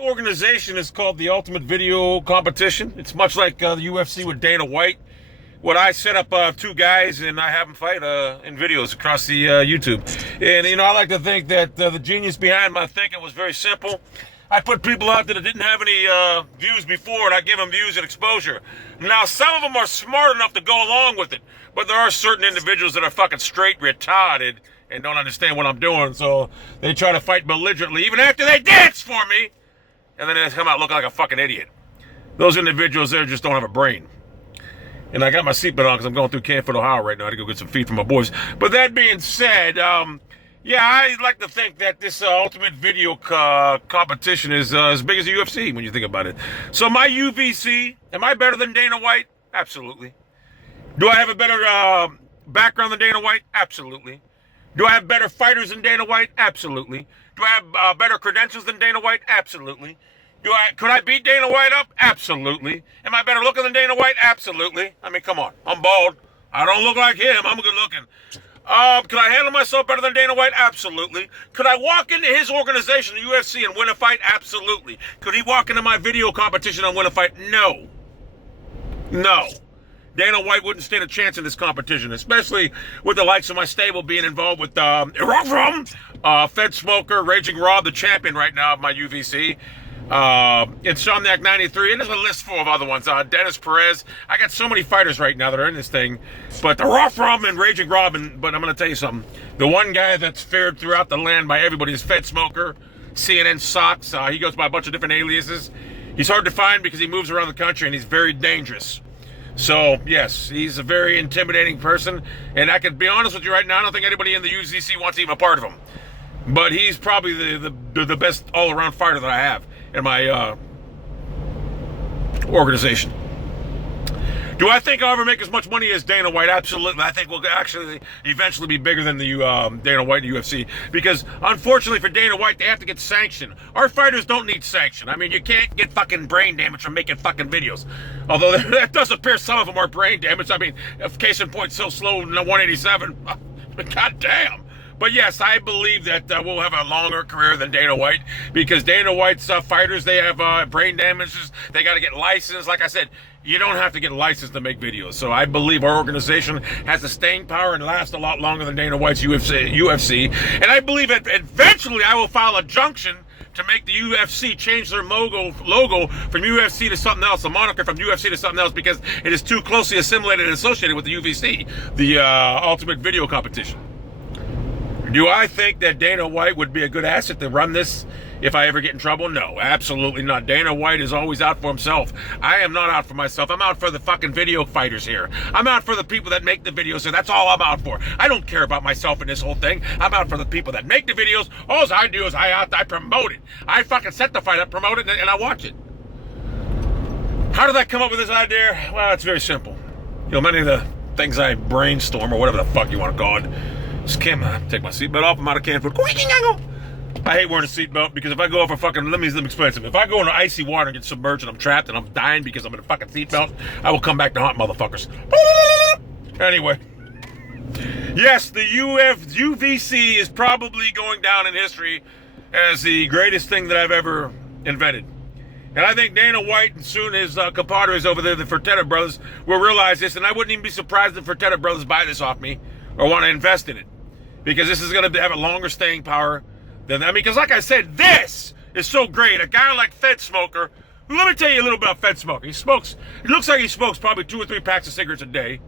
Organization is called the Ultimate Video Competition. It's much like the UFC with Dana White. What I set up two guys and I have them fight in videos across the YouTube. And, I like to think that the genius behind my thinking was very simple. I put people out there that didn't have any views before, and I give them views and exposure. Now, some of them are smart enough to go along with it, but there are certain individuals that are fucking straight retarded and don't understand what I'm doing, so they try to fight belligerently, even after they dance for me, and then they come out looking like a fucking idiot. Those individuals there just don't have a brain. And I got my seatbelt on because I'm going through Canfield, Ohio right now to go get some feed from my boys. But that being said, I like to think that this Ultimate Video competition is as big as the UFC when you think about it. So my UVC, am I better than Dana White? Absolutely. Do I have a better background than Dana White? Absolutely. Do I have better fighters than Dana White? Absolutely. Do I have better credentials than Dana White? Absolutely. Could I beat Dana White up? Absolutely. Am I better looking than Dana White? Absolutely. I mean, come on. I'm bald. I don't look like him. I'm good looking. Could I handle myself better than Dana White? Absolutely. Could I walk into his organization, the UFC, and win a fight? Absolutely. Could he walk into my video competition and win a fight? No. No. Dana White wouldn't stand a chance in this competition, especially with the likes of my stable being involved with Fed Smoker, Raging Rob, the champion right now of my UVC. Insomniac 93, and there's a list full of other ones. Dennis Perez. I got so many fighters right now that are in this thing. But the Rough Rum and Raging Robin, but I'm going to tell you something. The one guy that's feared throughout the land by everybody is Fed Smoker, CNN Socks. He goes by a bunch of different aliases. He's hard to find because he moves around the country and he's very dangerous. So, yes, he's a very intimidating person. And I can be honest with you right now, I don't think anybody in the UZC wants even a part of him. But he's probably the best all-around fighter that I have in my organization. Do I think I'll ever make as much money as Dana White? Absolutely. I think we'll actually eventually be bigger than the Dana White and UFC. Because, unfortunately for Dana White, they have to get sanctioned. Our fighters don't need sanction. I mean, you can't get fucking brain damage from making fucking videos. Although that does appear some of them are brain damage. I mean, case in point, so slow in the 187. God damn. But yes, I believe that we'll have a longer career than Dana White because Dana White's fighters, they have brain damages. They got to get licensed. Like I said, you don't have to get licensed to make videos. So I believe our organization has the staying power and last a lot longer than Dana White's UFC. And I believe that eventually I will file a junction to make the UFC change their logo from UFC to something else, the moniker from UFC to something else, because it is too closely assimilated and associated with the UVC, the Ultimate Video Competition. Do I think that Dana White would be a good asset to run this if I ever get in trouble? No, absolutely not. Dana White is always out for himself. I am not out for myself. I'm out for the fucking video fighters here. I'm out for the people that make the videos, and that's all I'm out for. I don't care about myself in this whole thing. I'm out for the people that make the videos. All I do is I promote it. I fucking set the fight up, promote it, and I watch it. How did I come up with this idea? Well, it's very simple. Many of the things I brainstorm, or whatever the fuck you want to call it, just take my seatbelt off. I'm out of Canfield. I hate wearing a seatbelt because if I go over fucking, let me explain something. If I go into icy water and get submerged and I'm trapped and I'm dying because I'm in a fucking seatbelt, I will come back to haunt motherfuckers. Anyway. Yes, the UVC is probably going down in history as the greatest thing that I've ever invented. And I think Dana White and soon his compadres over there, the Fertitta brothers, will realize this. And I wouldn't even be surprised if the Fertitta brothers buy this off me or want to invest in it. Because this is going to have a longer staying power than that. Because like I said, this is so great. A guy like Fed Smoker, let me tell you a little about Fed Smoker. He looks like he smokes probably 2 or 3 packs of cigarettes a day.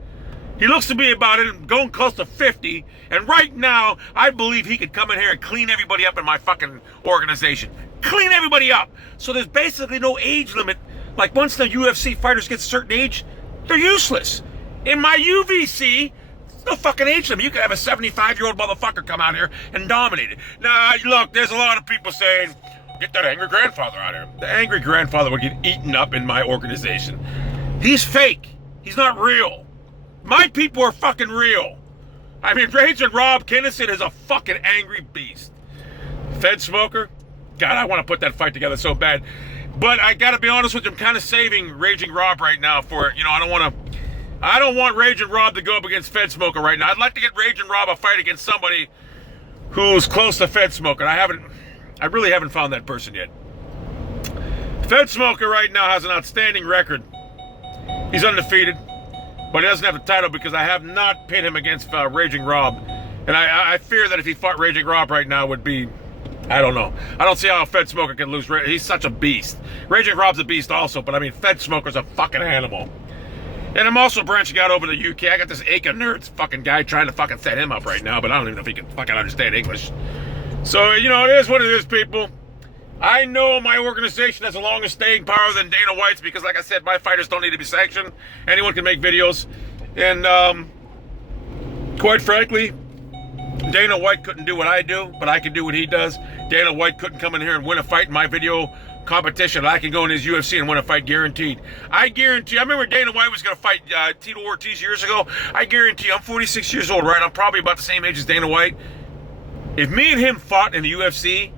He looks to be about it, going close to 50. And right now, I believe he could come in here and clean everybody up in my fucking organization. Clean everybody up. So there's basically no age limit. Like once the UFC fighters get a certain age, they're useless. In my UVC, no fucking age limit. You could have a 75-year-old motherfucker come out here and dominate it. Now, look, there's a lot of people saying, get that angry grandfather out here. The angry grandfather would get eaten up in my organization. He's fake. He's not real. My people are fucking real. I mean, Raging Rob Kinnison is a fucking angry beast. Fed Smoker, God, I want to put that fight together so bad. But I got to be honest with you, I'm kind of saving Raging Rob right now for, I don't want Raging Rob to go up against Fed Smoker right now. I'd like to get Raging Rob a fight against somebody who's close to Fed Smoker. I really haven't found that person yet. Fed Smoker right now has an outstanding record. He's undefeated, but he doesn't have the title because I have not pinned him against Raging Rob. And I fear that if he fought Raging Rob right now, it would be, I don't know. I don't see how Fed Smoker can lose. He's such a beast. Raging Rob's a beast also, but I mean, Fed Smoker's a fucking animal. And I'm also branching out over the UK. I got this Aka Nerds fucking guy trying to fucking set him up right now, but I don't even know if he can fucking understand English. So, you know, it is what it is, people. I know my organization has a longer staying power than Dana White's because, like I said, my fighters don't need to be sanctioned. Anyone can make videos. And, quite frankly, Dana White couldn't do what I do, but I can do what he does. Dana White couldn't come in here and win a fight in my video competition. I can go in his UFC and win a fight guaranteed. I guarantee. I remember Dana White was going to fight Tito Ortiz years ago. I guarantee. I'm 46 years old, right? I'm probably about the same age as Dana White. If me and him fought in the UFC,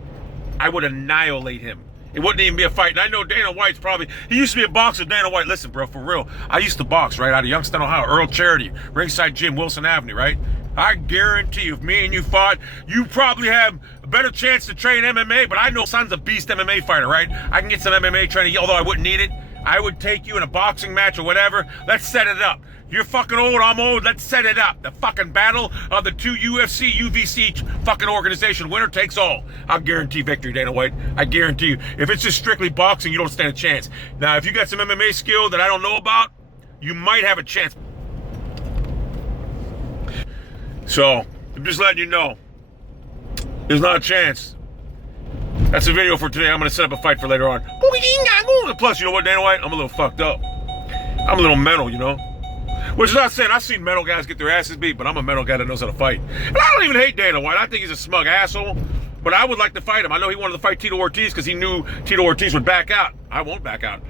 I would annihilate him. It wouldn't even be a fight. And I know Dana White's probably, he used to be a boxer, Dana White. Listen, bro, for real. I used to box, right, out of Youngstown, Ohio. Earl Charity, Ringside Gym, Wilson Avenue, right? I guarantee you, if me and you fought, you probably have a better chance to train MMA, but I know son's a beast MMA fighter, right? I can get some MMA training, although I wouldn't need it. I would take you in a boxing match or whatever. Let's set it up. You're fucking old, I'm old, let's set it up. The fucking battle of the two UFC, UVC fucking organization. Winner takes all. I'll guarantee victory, Dana White. I guarantee you. If it's just strictly boxing, you don't stand a chance. Now, if you got some MMA skill that I don't know about, you might have a chance. So, I'm just letting you know. There's not a chance. That's a video for today. I'm going to set up a fight for later on. Plus, you know what, Dana White? I'm a little fucked up. I'm a little mental, you know? Which is not saying I've seen mental guys get their asses beat, but I'm a mental guy that knows how to fight. And I don't even hate Dana White. I think he's a smug asshole, but I would like to fight him. I know he wanted to fight Tito Ortiz because he knew Tito Ortiz would back out. I won't back out.